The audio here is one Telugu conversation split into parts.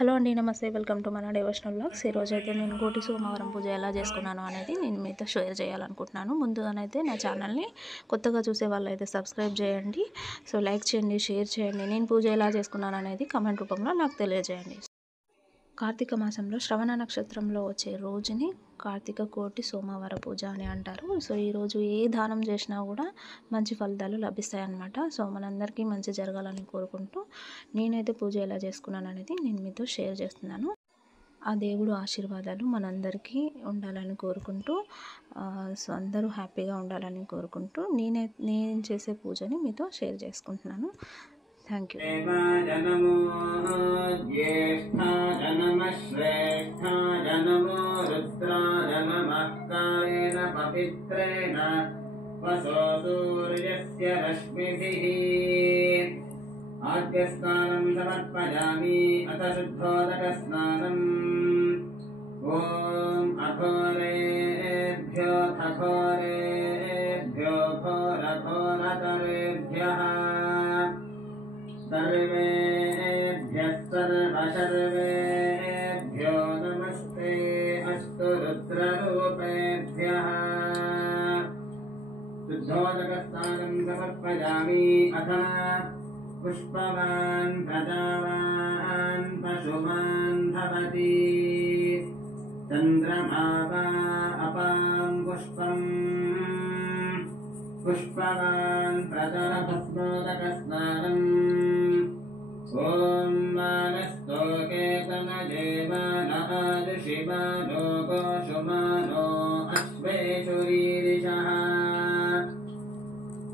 హలో అండి, నమస్తే. వెల్కమ్ టు మన డివోషనల్ వ్లాగ్స్. ఈరోజు అయితే నేను కోటి సోమవారం పూజ ఎలా చేసుకున్నాను అనేది నేను మీతో షేర్ చేయాలనుకుంటున్నాను. ముందుగానైతే నా ఛానల్ని కొత్తగా చూసే వాళ్ళు అయితే సబ్స్క్రైబ్ చేయండి. సో లైక్ చేయండి, షేర్ చేయండి. నేను పూజ ఎలా చేసుకున్నాను అనేది కమెంట్ రూపంలో నాకు తెలియజేయండి. కార్తీక మాసంలో శ్రవణ నక్షత్రంలో వచ్చే రోజుని కార్తీక కోటి సోమవార పూజ అని అంటారు. సో ఈరోజు ఏ దానం చేసినా కూడా మంచి ఫలితాలు లభిస్తాయి అన్నమాట. సో మనందరికీ మంచి జరగాలని కోరుకుంటూ నేనైతే పూజ ఎలా చేసుకున్నాను అనేది నేను మీతో షేర్ చేస్తున్నాను. ఆ దేవుడు ఆశీర్వాదాలు మనందరికీ ఉండాలని కోరుకుంటూ సో అందరూ హ్యాపీగా ఉండాలని కోరుకుంటూ నేను చేసే పూజని మీతో షేర్ చేసుకుంటున్నాను. Thank you. आद्यस्नानं समर्पयामि अथ शुद्धोदकस्नानम् ॐ अघोरेभ्यो घोरेभ्यो घोरघोरतरेभ्यः सर्वेभ्यः सर्वशर्वेभ्यो नमस्ते अस्तु रुद्ररूपेभ्यः शुद्धोदकस्नानं समर्पयामि अथ पुष्पवान् प्रजावान् पशुमान् भवति चन्द्रमा वा अपां पुष्पम् पुष्पवान् प्रजाभस्मोदकस्नानम् ॐ मानस्तोके तनजेवानः ऋषिमानो गोषुमानो अश्वेषु रीरिषः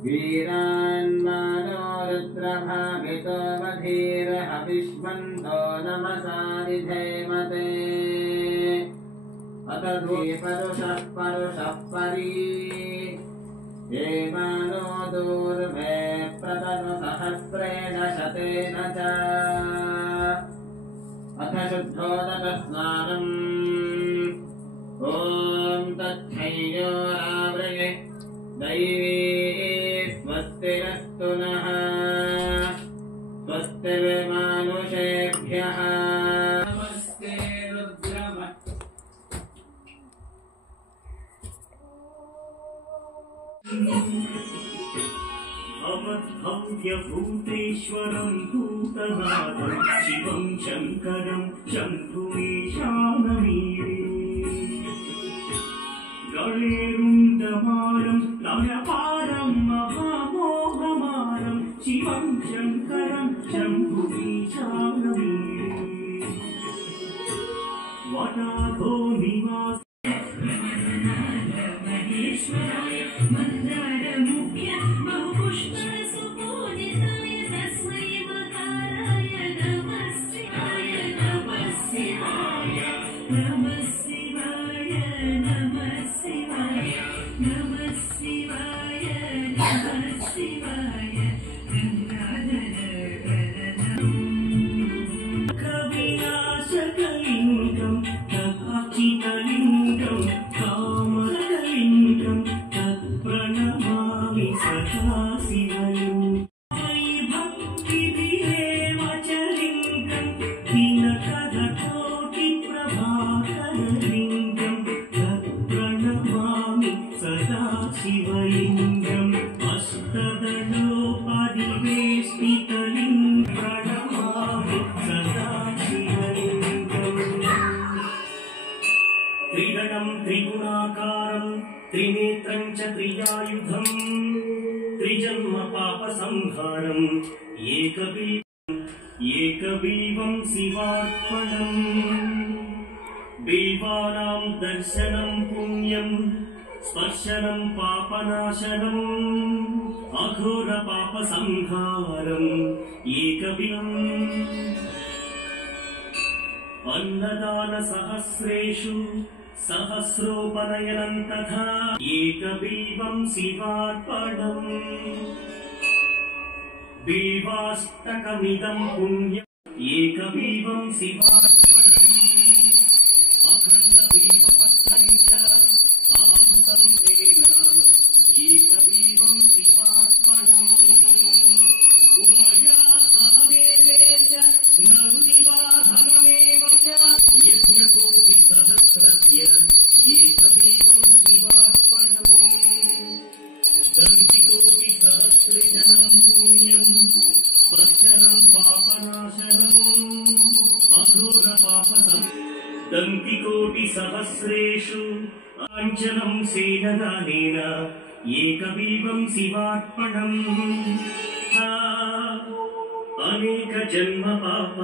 वीरान्मानो रुद्रभावितो मधीरहविष्मन्तो नमसारिधेमते अत परुषः परी देवानो दूर्वे प्रतनु सहस्रेण शतेन च अथ शुद्धोदकस्नानम् ॐ तच्छयोरावृये दैवी स्वस्तिरस्तु नः स्वस्तिर्मानुषेभ्यः नमस्ते रुद्रम अवधव्यभूतेश्वरं भूतनाथं शिवं शङ्करं शम्भुमीशानमीरे गणेरुण्डमालं नयपारं महामोहमालं शिवं शङ्करं शम्भुमीशानमीरे वनाधो निवास महेश्वराय मन्दारमुख्य बहुपुष्पसुपूजिताय तस्मै मकाराय नमः शिवाय नमः शिवाय नमः शिवाय नमः शिवाय नमः शिवाय नमः शिवाय कविनाशकलिङ्गं तथाचितलिङ्गं कामकलिङ्गं तत्प्रणमामि सदा शिवलिङ्गं भक्तिभिरेव च लिङ्गं दिनकरकोटिप्रभाकरलिङ्गं तत्प्रणमामि सदा शिवलिङ्गम् अष्टदलोपरिवेष्टितलिङ्गं प्रणमामि सदा शिवलिङ्गम् त्रिदलं त्रिगुणाकारं त्रिनेत्रं च त्रियायुधं त्रिजन्म पापसंहारम् एकबीवं शिवार्पणम् देवानां दर्शनं पुण्यं स्पर्शनं पापनाशनम् अघोर पापसंहारम् एकबिलम् अन्नदानसहस्रेषु सहस्रोपनयनं तथा एकबीवं शिवार्पणम् देवाष्टकमिदं पुण्यम् एकबीवं शिवार्पणम् अखण्डबीवपत्रं च आयुतं तेन एकबीवं शिवार्पणम् उमया सह वेदेश नवनिवाहनमे ఏకదీపం శివార్పణం దంతికోటి సహస్రజనం పుణ్యం స్పర్శనం పాపనాశనం అఘోర పాపసం దంతికోటి సహస్రేషు ఆంచనం సేనదానేన ఏకదీపం శివార్పణం అనేక జన్మ పాప